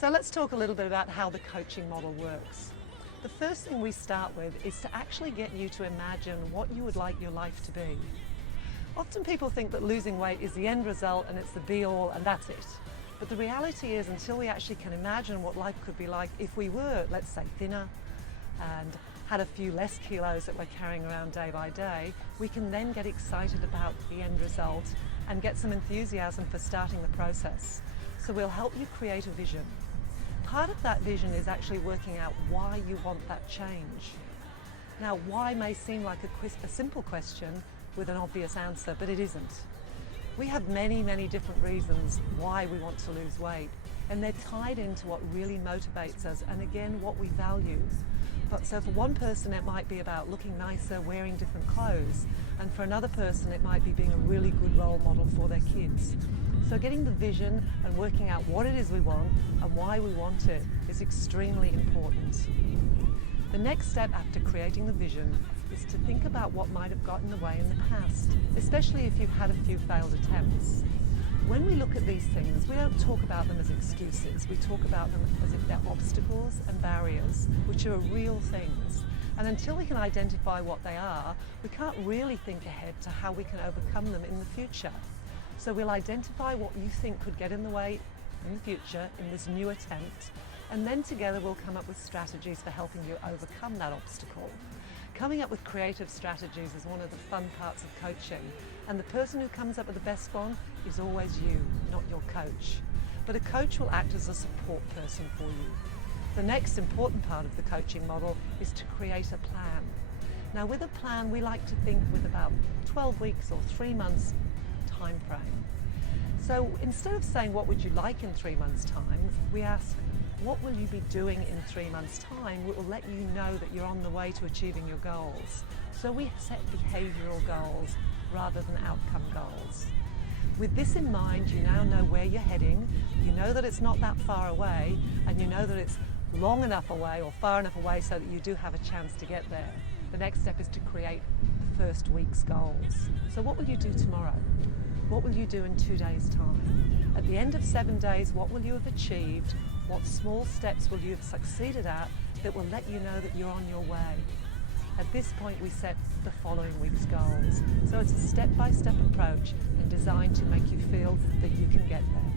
So let's talk a little bit about how the coaching model works. The first thing we start with is to actually get you to imagine what you would like your life to be. Often people think that losing weight is the end result and it's the be-all and that's it. But the reality is, until we actually can imagine what life could be like if we were, let's say, thinner and had a few less kilos that we're carrying around day by day, we can then get excited about the end result and get some enthusiasm for starting the process. So we'll help you create a vision. Part of that vision is actually working out why you want that change. Now, why may seem like a simple question with an obvious answer, but it isn't. We have many, many different reasons why we want to lose weight, and they're tied into what really motivates us and again, what we value. But so for one person, it might be about looking nicer, wearing different clothes, and for another person, it might be being a really good role model for their kids. So getting the vision and working out what it is we want and why we want it is extremely important. The next step after creating the vision is to think about what might have gotten in the way in the past, especially if you've had a few failed attempts. When we look at these things, we don't talk about them as excuses. We talk about them as if they're obstacles and barriers, which are real things. And until we can identify what they are, we can't really think ahead to how we can overcome them in the future. So we'll identify what you think could get in the way in the future in this new attempt, and then together we'll come up with strategies for helping you overcome that obstacle. Coming up with creative strategies is one of the fun parts of coaching, and the person who comes up with the best one is always you, not your coach. But a coach will act as a support person for you. The next important part of the coaching model is to create a plan. Now, with a plan, we like to think with about 12 weeks or 3 months time frame. So instead of saying what would you like in 3 months' time, we ask what will you be doing in 3 months' time, which will let you know that you're on the way to achieving your goals. So we set behavioural goals rather than outcome goals. With this in mind, you now know where you're heading, you know that it's not that far away, and you know that it's long enough away or far enough away so that you do have a chance to get there. The next step is to create the first week's goals. So what will you do tomorrow? What will you do in 2 days' time? At the end of 7 days, what will you have achieved? What small steps will you have succeeded at that will let you know that you're on your way? At this point, we set the following week's goals. So it's a step-by-step approach and designed to make you feel that you can get there.